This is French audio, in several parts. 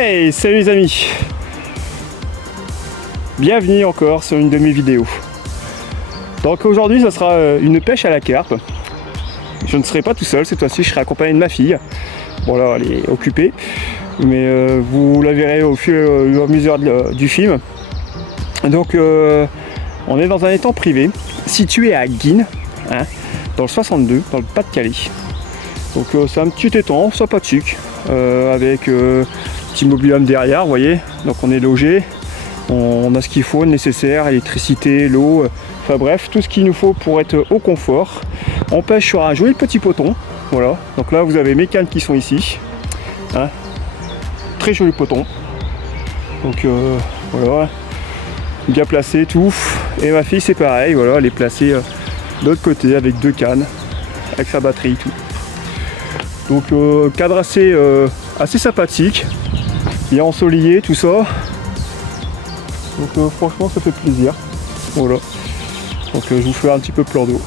Hey, salut les amis. Bienvenue encore sur une de mes vidéos. Donc aujourd'hui, ça sera une pêche à la carpe. Je ne serai pas tout seul cette fois-ci, je serai accompagné de ma fille. Bon là, elle est occupée, mais vous la verrez au fur et à mesure du film. Donc on est dans un étang privé situé à Guînes, hein, dans le 62, dans le Pas-de-Calais. Donc c'est un petit étang sympathique, avec petit mobil-home derrière, vous voyez. Donc on est logé, on a ce qu'il faut, le nécessaire, l'électricité, l'eau, enfin bref, tout ce qu'il nous faut pour être au confort. On pêche sur un joli petit poton, voilà. Donc là vous avez mes cannes qui sont ici, hein. Très joli poton. Donc voilà, bien placé tout. Et ma fille c'est pareil, voilà, elle est placée de l'autre côté avec deux cannes, avec sa batterie tout. Donc cadre assez sympathique, bien ensoleillé tout ça. Donc franchement ça fait plaisir. Voilà. Donc je vous fais un petit peu plan d'eau.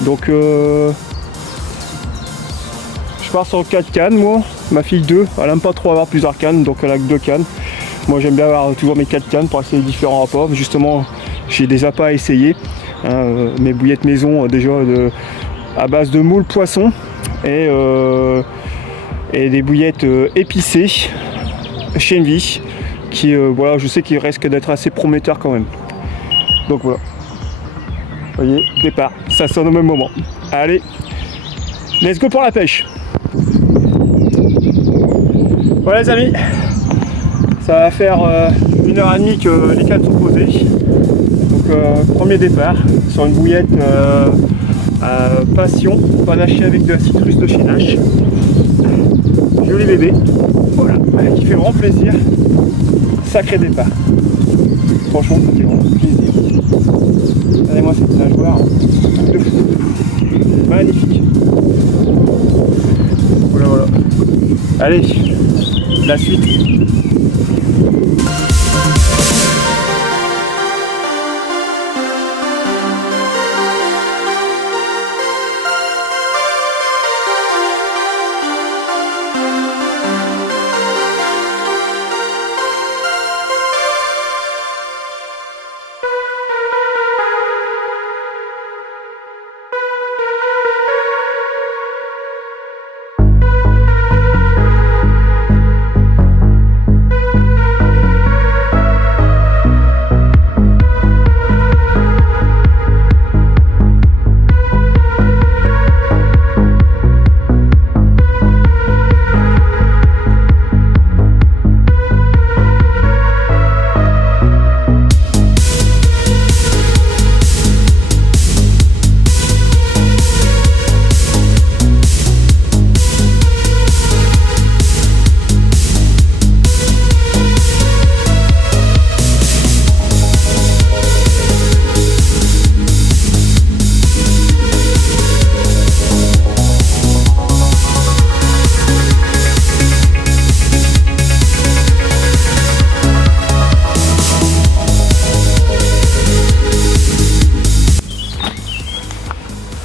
Donc je pars sur 4 cannes moi, ma fille 2, elle aime pas trop avoir plusieurs cannes, donc elle a que 2 cannes. Moi j'aime bien avoir toujours mes 4 cannes pour essayer différents rapports. Justement j'ai des appâts à essayer, hein, mes bouillettes maison déjà à base de moules poisson et des bouillettes épicées chez Envie qui voilà, je sais qu'il risque d'être assez prometteur quand même. Donc voilà, vous voyez, départ, ça sonne au même moment. Allez, let's go pour la pêche. Voilà les amis, ça va faire 1h30 que les cannes sont posées. Donc premier départ sur une bouillette Passion, panachée avec de la citrus de chez Nash. Joli bébé, voilà, qui fait vraiment plaisir. Sacré départ. Franchement, ça fait vraiment plaisir. Regardez-moi cette nageoire de fou. Magnifique. Voilà, voilà. Allez, la suite.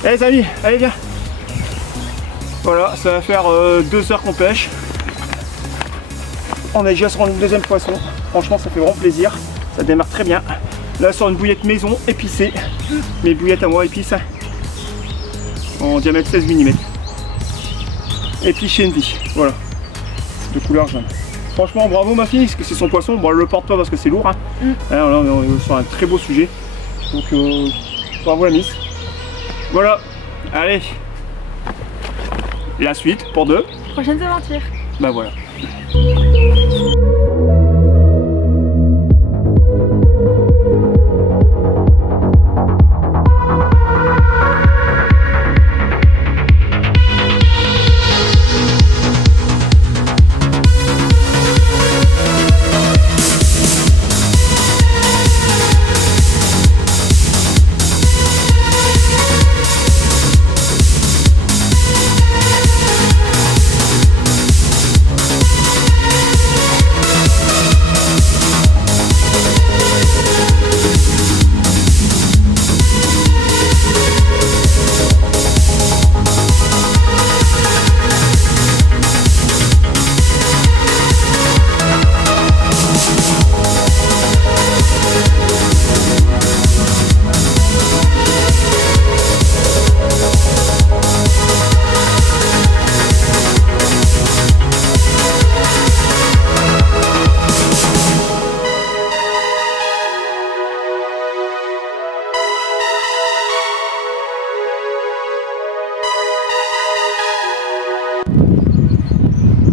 Allez les amis, allez viens. Voilà, ça va faire 2 heures qu'on pêche. On est déjà sur le deuxième poisson. Franchement ça fait vraiment plaisir. Ça démarre très bien. Là sur une bouillette maison épicée. Mes bouillettes à moi épices. En diamètre 16 mm. Et puis chez Envie. Voilà. De couleur jaune. Franchement bravo ma fille, parce que c'est son poisson. Bon elle le porte pas parce que c'est lourd. Hein. Alors là on est sur un très beau sujet. Donc bravo la miss. Voilà, allez, la suite pour 2 prochaines aventures. Bah voilà.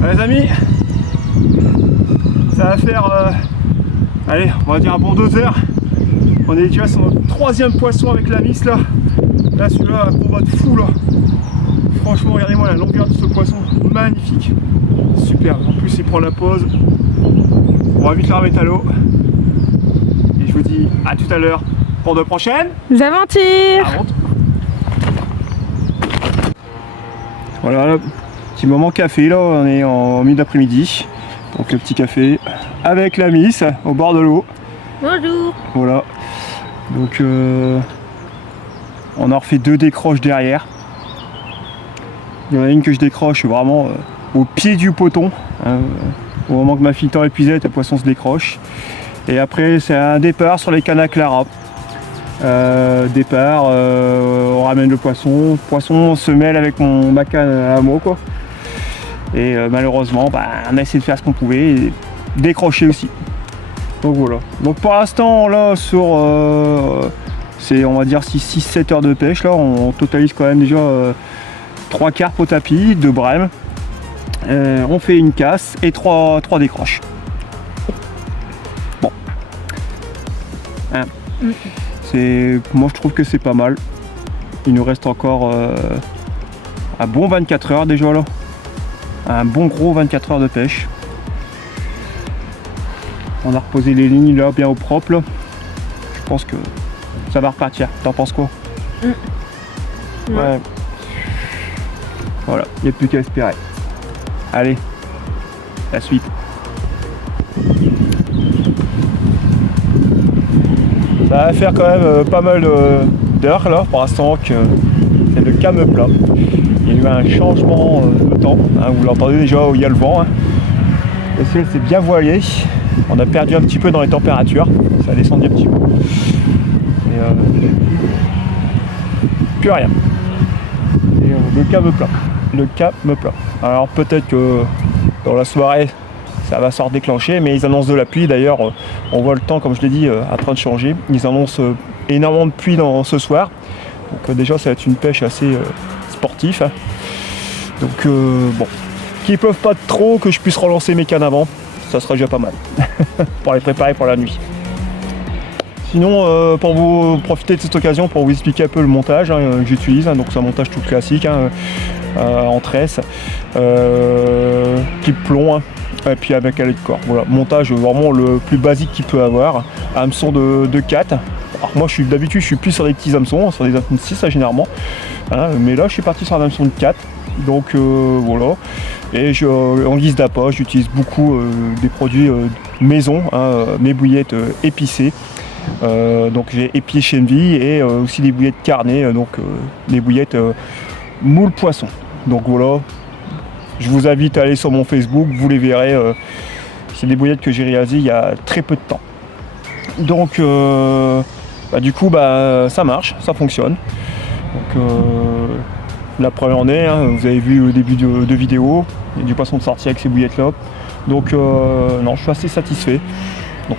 Les amis, ça va faire, allez, on va dire un bon 2 heures. On est déjà sur notre 3e poisson avec la mise là. Là, celui-là, combat de fou là. Franchement, regardez-moi la longueur de ce poisson, magnifique, super. En plus, il prend la pause. On va vite la remettre à l'eau. Et je vous dis à tout à l'heure pour de prochaines aventures. Voilà, là, petit moment café là, on est en milieu d'après-midi. Donc le petit café avec la miss au bord de l'eau. Bonjour. Voilà. Donc on a refait 2 décroches derrière. Il y en a une que je décroche vraiment au pied du poton. Au moment que ma fille est épuisée, le poisson se décroche. Et après c'est un départ sur les cannes à Clara. Départ, on ramène le poisson se mêle avec ma canne à moi quoi. Et malheureusement on a essayé de faire ce qu'on pouvait et décrocher aussi. Donc voilà. Donc pour l'instant là sur c'est on va dire 6-7 heures de pêche là, on totalise quand même déjà 3 carpes au tapis, 2 brèmes. On fait une casse et 3 décroches. Bon. Hein. Moi je trouve que c'est pas mal. Il nous reste encore un bon 24 heures déjà là. Un bon gros 24 heures de pêche. On a reposé les lignes là bien au propre là. Je pense que ça va repartir. T'en penses quoi? Ouais. Voilà, il n'y a plus qu'à espérer. Allez, la suite. Ça va faire quand même pas mal d'heures là pour l'instant que c'est le calme plat. Il y a eu un changement de temps, hein, vous l'entendez déjà où il y a le vent. Hein. Le ciel s'est bien voilé. On a perdu un petit peu dans les températures. Ça a descendu un petit peu. Et plus rien. Et le calme plat. Le calme plat. Alors peut-être que dans la soirée ça va se redéclencher, mais ils annoncent de la pluie. D'ailleurs, on voit le temps, comme je l'ai dit, en train de changer. Ils annoncent énormément de pluie ce soir. Donc déjà, ça va être une pêche assez sportive. Hein. Donc bon, qu'ils ne peuvent pas trop, que je puisse relancer mes cannes avant, ça sera déjà pas mal. Pour les préparer pour la nuit. Pour vous profiter de cette occasion, pour vous expliquer un peu le montage que j'utilise. Hein. Donc c'est un montage tout classique, hein, en tresse, clip plomb. Hein. Et puis avec un lait de corps. Voilà, montage vraiment le plus basique qu'il peut avoir. Hameçon de 4. Alors moi d'habitude je suis plus sur des petits hameçons, sur des hameçons de 6 mais là je suis parti sur un hameçon de 4. Donc voilà. Et en guise d'appât, j'utilise beaucoup des produits maison, hein, mes bouillettes épicées. Donc j'ai épié Chenvi et aussi des bouillettes carnées, donc des bouillettes moule poisson. Donc voilà. Je vous invite à aller sur mon Facebook, vous les verrez. C'est des bouillettes que j'ai réalisées il y a très peu de temps. Donc du coup ça marche, ça fonctionne. Donc la première année, hein, vous avez vu au début de vidéo, il y a du poisson de sortie avec ces bouillettes là. Donc non, je suis assez satisfait. Donc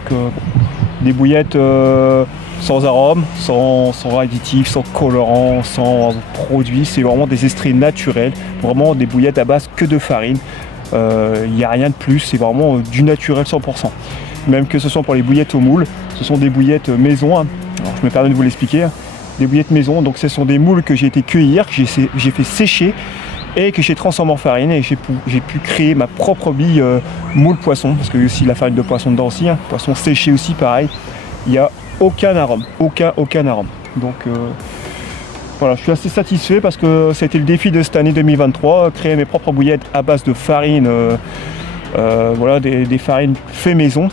des bouillettes sans arôme, sans additifs, sans colorant, sans produits, c'est vraiment des extraits naturels, vraiment des bouillettes à base que de farine. Il n'y a rien de plus, c'est vraiment du naturel 100%. Même que ce soit pour les bouillettes au moule, ce sont des bouillettes maison. Hein. Alors, je me permets de vous l'expliquer. Hein. Des bouillettes maison, donc ce sont des moules que j'ai été cueillir, que j'ai fait sécher et que j'ai transformé en farine et j'ai pu créer ma propre bille moule poisson, parce qu'il y a aussi la farine de poisson dedans aussi, hein. Poisson séché aussi pareil, il n'y a aucun arôme, aucun arôme. Donc voilà, je suis assez satisfait parce que c'était le défi de cette année 2023, créer mes propres bouillettes à base de farine, voilà, des farines fait maison,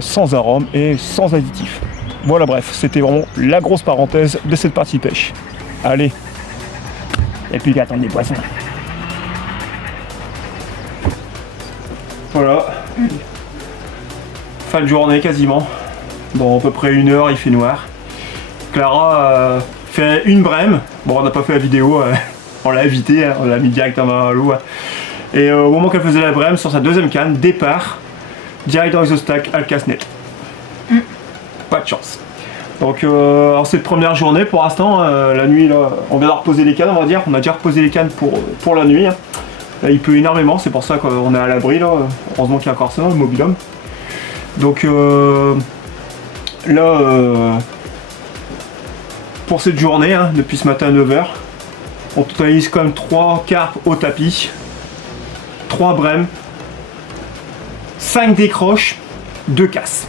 sans arôme et sans additifs. Voilà, bref, c'était vraiment la grosse parenthèse de cette partie pêche. Allez, et puis qu'à attendre des poissons. Voilà, fin de journée quasiment. Dans à peu près 1 heure, il fait noir. Clara fait une brème. Bon, on n'a pas fait la vidéo, on l'a invitée, hein, on l'a mis directement à l'eau. Hein. Et au moment qu'elle faisait la brème, sur sa deuxième canne, départ, direct dans les obstacles, elle casse net. Pas de chance. Donc, alors cette première journée pour l'instant, la nuit, là, on vient de reposer les cannes, on va dire. On a déjà reposé les cannes pour la nuit. Hein. Là, il pleut énormément, c'est pour ça qu'on est à l'abri là. Heureusement qu'il y a encore ça, le mobil-home. Donc là, pour cette journée, hein, depuis ce matin à 9h, on totalise quand même 3 carpes au tapis, 3 brèmes, 5 décroches, 2 casses.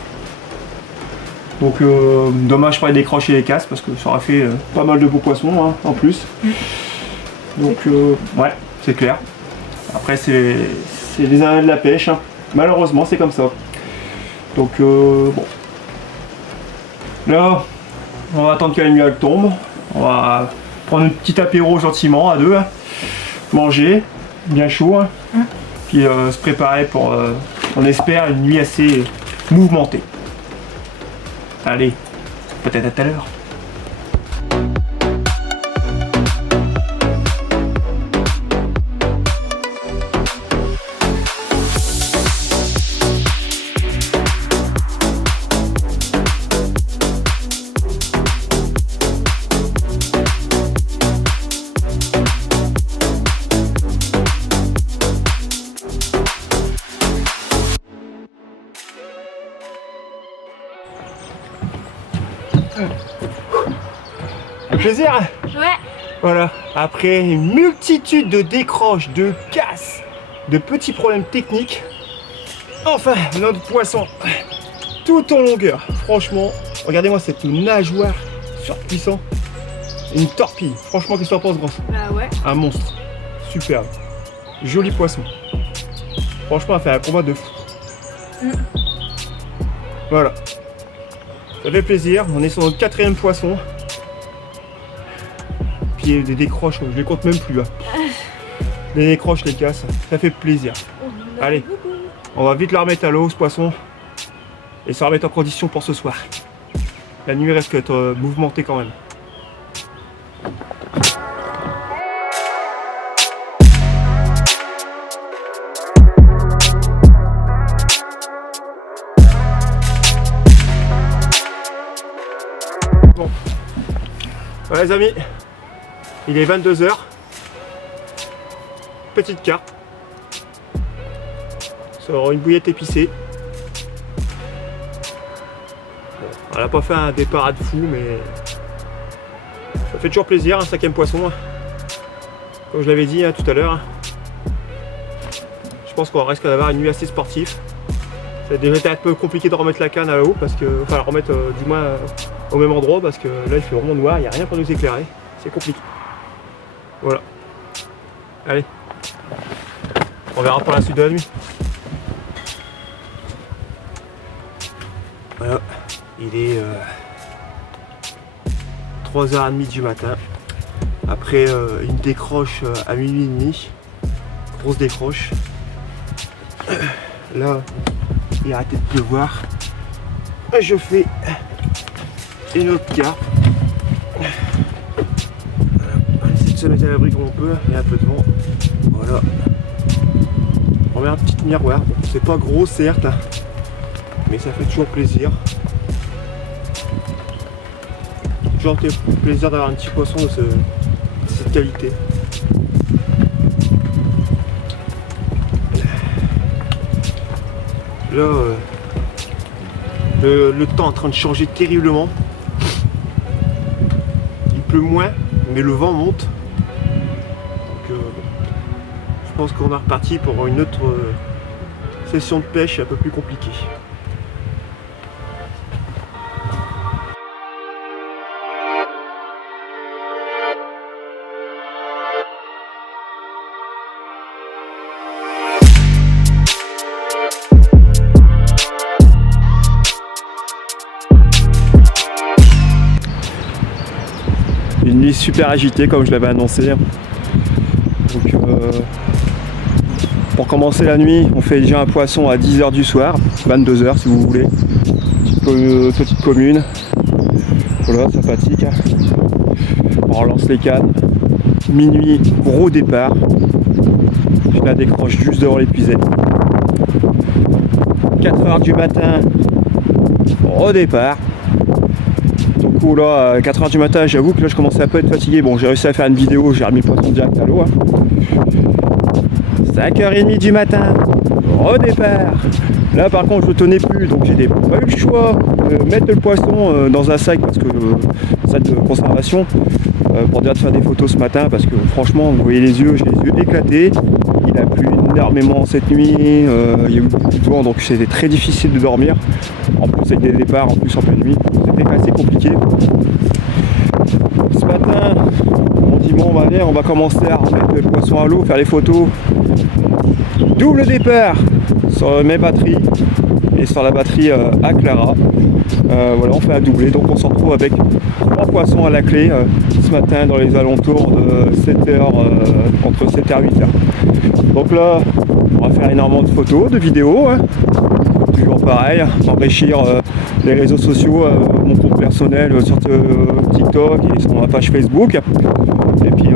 Donc dommage pas les décroches et les casses parce que ça aurait fait pas mal de beaux poissons hein, en plus. Donc ouais, c'est clair. Après c'est les aléas de la pêche, hein. Malheureusement c'est comme ça. Donc bon. Là, on va attendre que la nuit tombe. On va prendre un petit apéro gentiment à deux, hein. Manger, bien chaud, hein. Puis se préparer pour, on espère, une nuit assez mouvementée. Allez, peut-être à tout à l'heure. Plaisir. Ouais. Voilà, après une multitude de décroches, de casses, de petits problèmes techniques, enfin notre poisson tout en longueur. Franchement, regardez-moi cette nageoire surpuissante, une torpille. Franchement, qu'est-ce que t'en penses, Grosse? Bah ouais. Un monstre, superbe, joli poisson. Franchement, elle fait un combat de fou. Voilà, ça fait plaisir. On est sur notre 4e poisson. Des décroches, je les compte même plus. Hein. Les décroches, les casses, ça fait plaisir. Allez, on va vite la remettre à l'eau, ce poisson, et se remettre en condition pour ce soir. La nuit reste d'être mouvementée quand même. Bon, voilà les amis. Il est 22h, petite carte, sur une bouillette épicée. Bon, elle n'a pas fait un départ de fou, mais ça fait toujours plaisir, un 5e poisson, comme je l'avais dit hein, tout à l'heure. Je pense qu'on risque d'avoir une nuit assez sportive. Ça a déjà été un peu compliqué de remettre la canne à l'eau, parce que, enfin remettre du moins au même endroit, parce que là il fait vraiment noir, il n'y a rien pour nous éclairer, c'est compliqué. Voilà. Allez. On verra pour la suite de la nuit. Voilà. Il est 3h30 du matin. Après une décroche à minuit et demi. Grosse décroche. Là, il a arrêté de pleuvoir. Je fais une autre carte. Se mettre à l'abri comme on peut, il y a un peu de vent. Voilà. On met un petit miroir. Bon, c'est pas gros certes, mais ça fait toujours plaisir. Toujours plaisir d'avoir un petit poisson de cette qualité. Là, le temps est en train de changer terriblement. Il pleut moins, mais le vent monte. Je pense qu'on est reparti pour une autre session de pêche un peu plus compliquée. Une nuit super agitée comme je l'avais annoncé. Donc pour commencer la nuit, on fait déjà un poisson à 10h du soir, 22h si vous voulez. Petite commune. Voilà, sympathique. On relance les cannes. Minuit, gros départ. Je la décroche juste devant l'épuisette. 4h du matin, au départ. Donc là, à 4h du matin, j'avoue que là je commençais un peu à être fatigué. Bon, j'ai réussi à faire une vidéo, j'ai remis le poisson direct à l'eau. 5h30 du matin, redépart. Là par contre je ne tenais plus, donc j'ai pas eu le choix de mettre le poisson dans un sac, parce que sac de conservation, pour déjà de faire des photos ce matin, parce que franchement vous voyez les yeux, j'ai les yeux éclatés. Il a plu énormément cette nuit, il y a eu beaucoup de vent, donc c'était très difficile de dormir. En plus avec des départs en plus en pleine nuit, c'était assez compliqué. Ce matin, on dit bon allez, on va commencer à remettre le poisson à l'eau, faire les photos. Double départ sur mes batteries et sur la batterie à Clara. Voilà, on fait un doublé, donc on se retrouve avec 3 poissons à la clé ce matin dans les alentours de 7h, entre 7h et 8h. Donc là, on va faire énormément de photos, de vidéos, hein. Toujours pareil, enrichir les réseaux sociaux, mon compte personnel sur TikTok et sur ma page Facebook, et puis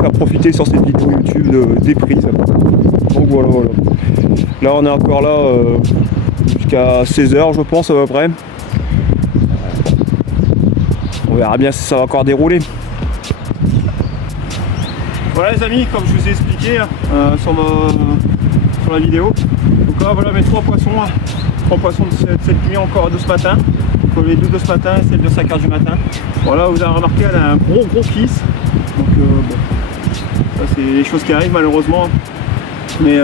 faire profiter sur cette vidéo YouTube des prises. Donc voilà. Là on est encore là jusqu'à 16h je pense à peu près. On verra bien si ça va encore dérouler. Voilà les amis, comme je vous ai expliqué sur la vidéo. Donc là voilà mes 3 poissons. 3 poissons de cette nuit encore de ce matin. Les 2 de ce matin et celle de 5h du matin. Voilà, vous avez remarqué, elle a un gros kiss. Donc bon, ça c'est les choses qui arrivent malheureusement. Mais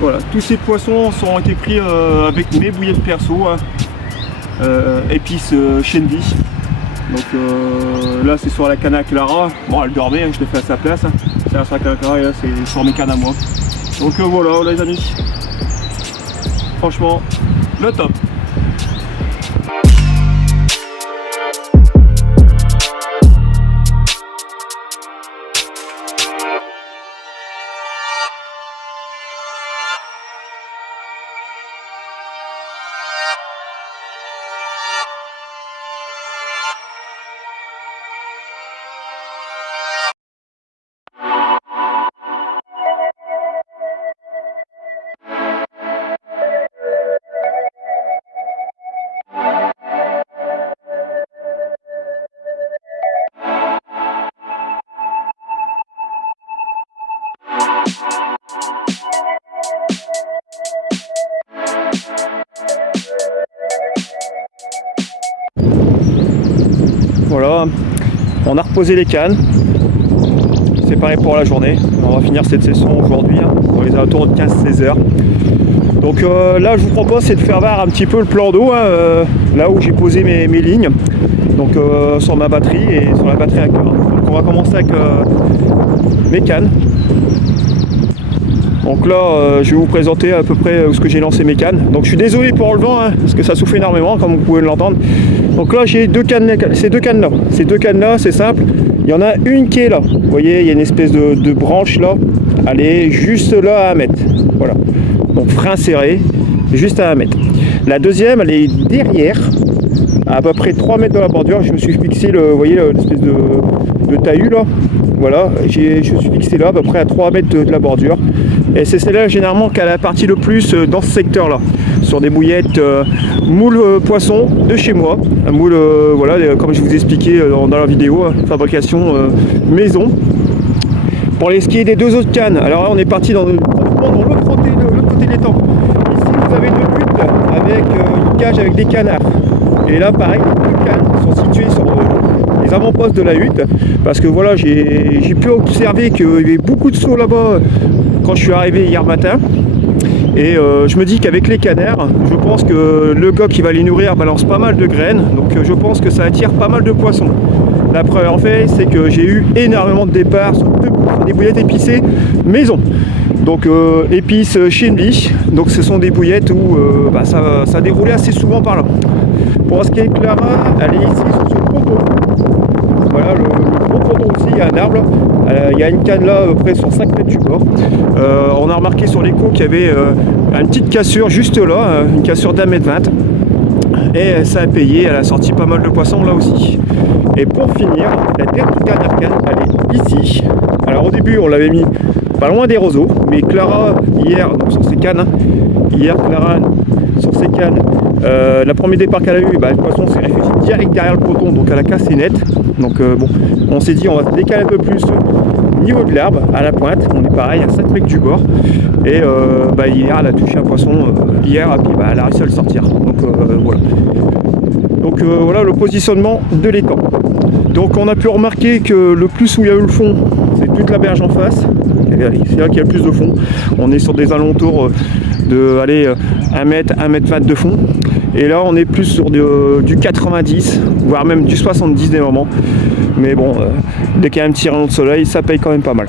voilà, tous ces poissons ont été pris avec mes bouillées de perso, hein. Épices Shendy. Donc là c'est sur la canne à Clara. Bon elle dormait, hein, je l'ai fait à sa place. Hein. C'est sur la canne à Clara et là c'est sur mes cannes à moi. Donc voilà les amis. Franchement, le top. Voilà, on a reposé les cannes, c'est pareil pour la journée. On va finir cette session aujourd'hui, hein, dans les alentours de 15-16 heures. Donc là je vous propose c'est de faire voir un petit peu le plan d'eau, hein, là où j'ai posé mes lignes, donc sur ma batterie et sur la batterie à cœur. Donc on va commencer avec mes cannes. Donc là je vais vous présenter à peu près où ce que j'ai lancé mes cannes. Donc je suis désolé pour le vent, hein, parce que ça souffle énormément comme vous pouvez l'entendre. Donc là j'ai ces deux cannes là, c'est simple. Il y en a une qui est là, vous voyez il y a une espèce de branche là, elle est juste là à 1 mètre, voilà. Donc frein serré, juste à 1 mètre. La deuxième elle est derrière, à peu près 3 mètres de la bordure. Je me suis fixé vous voyez l'espèce de talus là, voilà, je suis fixé là à peu près à 3 mètres de la bordure. Et c'est celle-là généralement qui a la partie le plus dans ce secteur là, sur des bouillettes moule poisson de chez moi, un moule voilà, comme je vous ai expliqué dans la vidéo, fabrication maison. Pour les skier des 2 autres cannes, alors là on est parti dans l'autre côté de l'étang. Ici vous avez 2 buttes avec une cage avec des canards. Et là pareil, les 2 cannes sont situées sur les avant-postes de la hutte, parce que voilà j'ai pu observer qu'il y avait beaucoup de sauts là-bas quand je suis arrivé hier matin. Et je me dis qu'avec les canards, je pense que le gars qui va les nourrir balance pas mal de graines, donc je pense que ça attire pas mal de poissons. La preuve en fait, c'est que j'ai eu énormément de départs sur des bouillettes épicées maison. Donc épices Shendy, donc ce sont des bouillettes où ça déroulait assez souvent par là. Pour ce qui est Clara, elle est ici sur ce ponton. Voilà le gros ponton aussi, il y a un arbre. Il y a une canne là à peu près sur 5 mètres du bord. On a remarqué sur l'écho qu'il y avait une petite cassure juste là, une cassure d'1 mètre 20. Et ça a payé, elle a sorti pas mal de poissons là aussi. Et pour finir, la dernière canne, elle est ici. Alors au début on l'avait mis pas loin des roseaux, mais Clara hier, donc sur ses cannes, Clara sur ses cannes, la première départ qu'elle a eu, le poisson s'est réfugié direct derrière le ponton, donc elle a cassé net. Donc bon, on s'est dit on va se décaler un peu plus niveau de l'herbe, à la pointe. On est pareil à 7 mètres du bord. Et hier, elle a touché un poisson hier, et puis elle a réussi à le sortir. Donc voilà. Donc voilà le positionnement de l'étang. Donc on a pu remarquer que le plus où il y a eu le fond, c'est toute la berge en face. C'est là qu'il y a le plus de fond. On est sur des alentours de 1 mètre, 1 mètre 20 de fond. Et là on est plus sur du 90, voire même du 70 des moments. Mais bon, dès qu'il y a un petit rayon de soleil, ça paye quand même pas mal.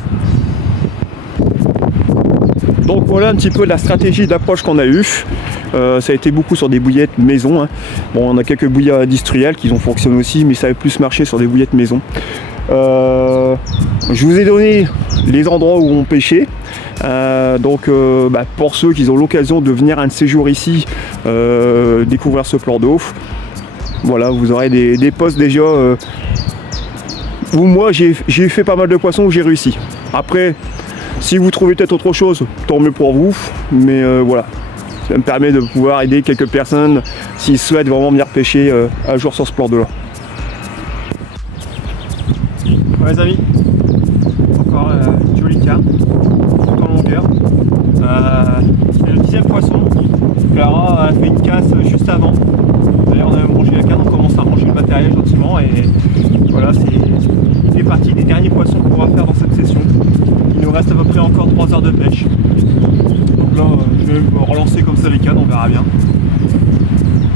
Donc voilà un petit peu la stratégie d'approche qu'on a eue. Ça a été beaucoup sur des bouillettes maison. Hein. Bon, on a quelques bouilles industrielles qui ont fonctionné aussi, mais ça a plus marché sur des bouillettes maison. Je vous ai donné les endroits où on pêchait. Pour ceux qui ont l'occasion de venir un de ces jours ici, découvrir ce plan d'eau, voilà, vous aurez des postes déjà où moi j'ai fait pas mal de poissons où j'ai réussi. Après, si vous trouvez peut-être autre chose, tant mieux pour vous, mais voilà, ça me permet de pouvoir aider quelques personnes s'ils souhaitent vraiment venir pêcher un jour sur ce plan d'eau là. Ouais, les amis, encore une jolie carte, tout en longueur. C'est le 10e poisson. Clara a fait une casse juste avant. D'ailleurs, on a rangé la canne, on commence à ranger le matériel gentiment. Et voilà, c'est fait partie des derniers poissons qu'on va faire dans cette session. Il nous reste à peu près encore 3 heures de pêche. Donc là, je vais relancer comme ça les cannes, on verra bien.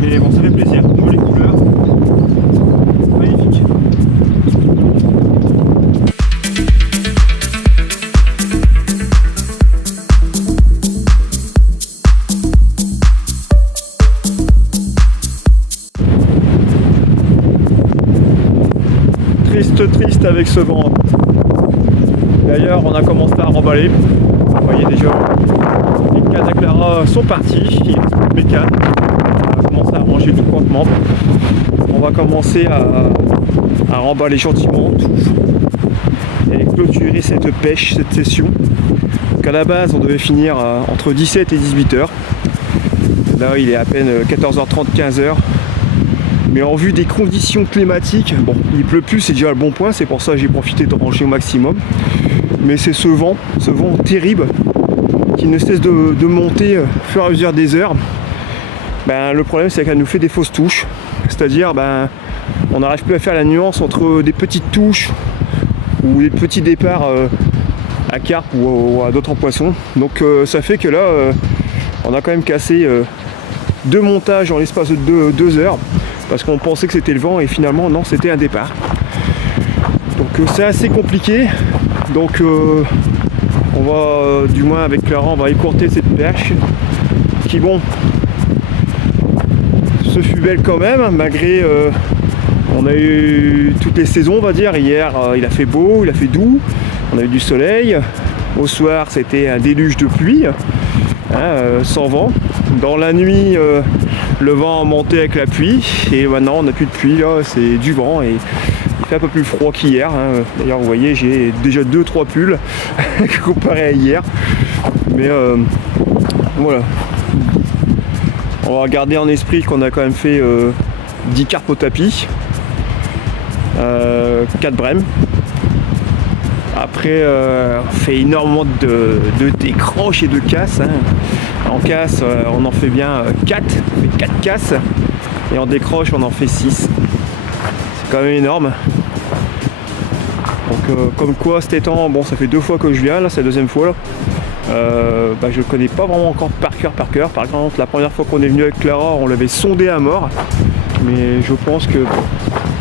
Mais bon, ça fait plaisir. Jolies couleurs. Magnifique. Triste avec ce vent. D'ailleurs, on a commencé à remballer. Vous voyez déjà, les cannes à Clara sont parties. Il reste plus que mes cannes. On va commencer à ranger tout campement. On va commencer à remballer gentiment tout et clôturer cette pêche, cette session. Donc à la base, on devait finir entre 17 et 18 heures. Là, il est à peine 14h30, 15h. Mais en vue des conditions climatiques, bon, il pleut plus, c'est déjà le bon point, c'est pour ça que j'ai profité de ranger au maximum. Mais c'est ce vent terrible qui ne cesse de monter au fur et à mesure des heures. Ben, le problème, c'est qu'elle nous fait des fausses touches. C'est-à-dire, on n'arrive plus à faire la nuance entre des petites touches ou des petits départs à carpe ou à d'autres poissons. Donc ça fait que là, on a quand même cassé 2 montages en l'espace de 2 heures. Parce qu'on pensait que c'était le vent et finalement non, c'était un départ. Donc c'est assez compliqué. Donc on va, du moins avec Clara, on va écourter cette perche qui, bon, ce fut belle quand même, malgré on a eu toutes les saisons, on va dire. Hier il a fait beau, il a fait doux, on a eu du soleil. Au soir c'était un déluge de pluie, sans vent. Dans la nuit le vent a monté avec la pluie et maintenant on n'a plus de pluie, là c'est du vent et il fait un peu plus froid qu'hier. D'ailleurs vous voyez, j'ai déjà 2-3 pulls comparé à hier. Mais voilà. On va garder en esprit qu'on a quand même fait 10 carpes au tapis, 4 brèmes. Après on fait énormément de décroches et de casses. En casse on en fait bien 4, on fait 4 casses et en décroche on en fait 6. C'est quand même énorme. Donc comme quoi cet étang, bon ça fait 2 fois que je viens, là c'est la 2e fois là. Je le connais pas vraiment encore par cœur. Par exemple la première fois qu'on est venu avec Clara on l'avait sondé à mort. Mais je pense que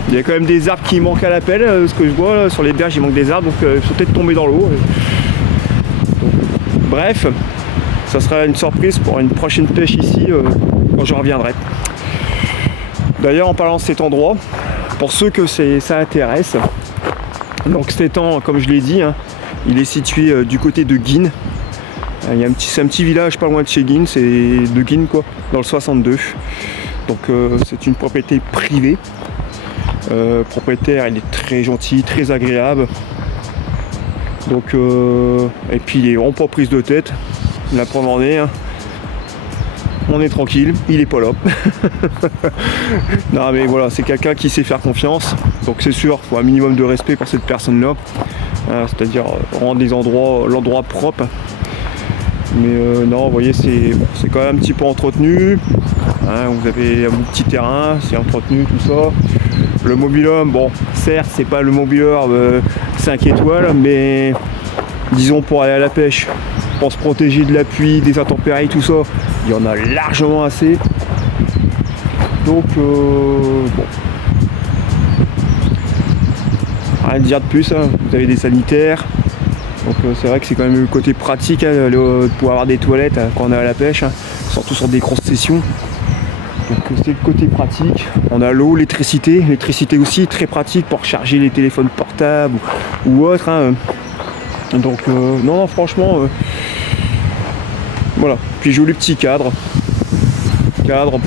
il y a quand même des arbres qui manquent à l'appel, ce que je vois là, sur les berges il manque des arbres, donc ils sont peut-être tombés dans l'eau. Bref, ça sera une surprise pour une prochaine pêche ici quand je reviendrai. D'ailleurs en parlant de cet endroit, pour ceux que ça intéresse, donc cet étang comme je l'ai dit, il est situé du côté de Guines. C'est un petit village pas loin de chez Guines, c'est de Guines quoi, dans le 62. Donc c'est une propriété privée. Propriétaire, il est très gentil, très agréable. Donc et puis il est vraiment pas prise de tête. La preuve en est, on est tranquille, il est pas là. Non mais voilà, c'est quelqu'un qui sait faire confiance. Donc c'est sûr, il faut un minimum de respect pour cette personne-là. hein, c'est-à-dire rendre l'endroit propre. Mais non, vous voyez, c'est quand même un petit peu entretenu. Hein, vous avez un petit terrain, c'est entretenu, tout ça. Le mobil-home, bon, certes, c'est pas le mobil-home 5 étoiles, mais disons pour aller à la pêche, pour se protéger de la pluie, des intempéries, tout ça, il y en a largement assez. Donc, bon. Rien de dire de plus, hein. Vous avez des sanitaires. Donc c'est vrai que c'est quand même le côté pratique hein, de pouvoir avoir des toilettes hein, quand on est à la pêche, hein, surtout sur des grosses sessions. Donc c'est le côté pratique. On a l'eau, l'électricité aussi, très pratique pour charger les téléphones portables ou autres. Hein. Donc non, franchement, voilà. Puis joli petit cadre,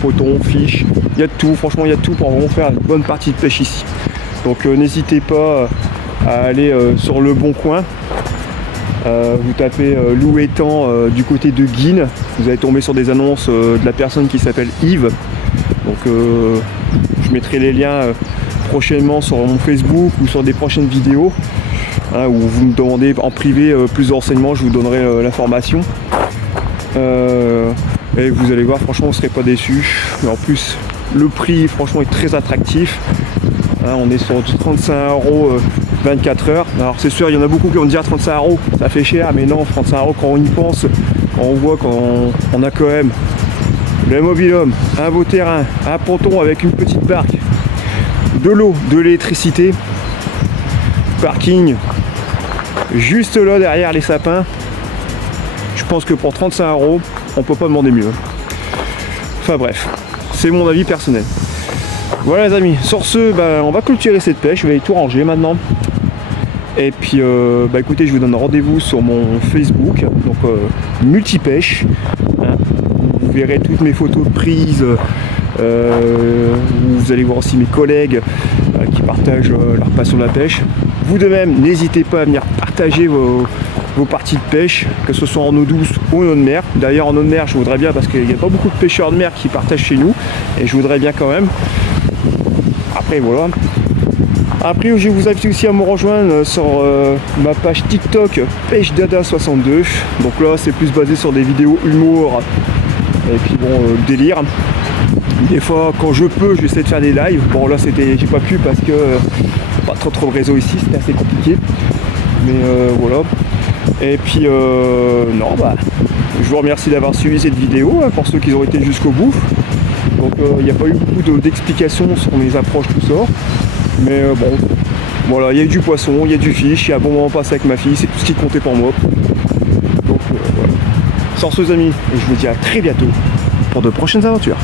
poton, fiche, il y a de tout, franchement il y a de tout pour vraiment faire une bonne partie de pêche ici. Donc n'hésitez pas à aller sur Le Bon Coin. Vous tapez loup étang du côté de Guines, vous allez tomber sur des annonces de la personne qui s'appelle Yves. Donc je mettrai les liens prochainement sur mon Facebook ou sur des prochaines vidéos hein, où vous me demandez en privé plus de renseignements, je vous donnerai l'information. Et vous allez voir, franchement, vous ne serez pas déçus. Et en plus, le prix, franchement, est très attractif. Hein, on est sur 35 € 24 heures. Alors c'est sûr, il y en a beaucoup qui vont dire 35 €, ça fait cher, mais non, 35 € quand on y pense, quand on voit qu'on a quand même le mobil-home, un beau terrain, un ponton avec une petite barque, de l'eau, de l'électricité, parking juste là derrière les sapins. Je pense que pour 35 €, on peut pas demander mieux. Enfin bref, c'est mon avis personnel. Voilà les amis, sur ce, on va clôturer cette pêche, je vais tout ranger maintenant. Et puis écoutez, je vous donne rendez-vous sur mon Facebook, donc Multipêche. Hein. Vous verrez toutes mes photos de prise. Vous allez voir aussi mes collègues qui partagent leur passion de la pêche. Vous de même, n'hésitez pas à venir partager vos parties de pêche, que ce soit en eau douce ou en eau de mer. D'ailleurs en eau de mer, je voudrais bien, parce qu'il n'y a pas beaucoup de pêcheurs de mer qui partagent chez nous, et je voudrais bien quand même. Après voilà. Après je vous invite aussi à me rejoindre sur ma page TikTok PêcheDada62. Donc là c'est plus basé sur des vidéos humour et puis bon délire. Des fois quand je peux j'essaie de faire des lives. Bon là j'ai pas pu parce que pas trop de réseau ici, c'était assez compliqué. Mais voilà. Et puis non je vous remercie d'avoir suivi cette vidéo hein, pour ceux qui ont été jusqu'au bout. Donc il n'y a pas eu beaucoup d'explications sur mes approches, tout ça. Mais bon, voilà, il y a eu du poisson, il y a du fiche, il y a un bon moment passé avec ma fille, c'est tout ce qui comptait pour moi. Donc voilà. Sur ce, amis, je vous dis à très bientôt pour de prochaines aventures.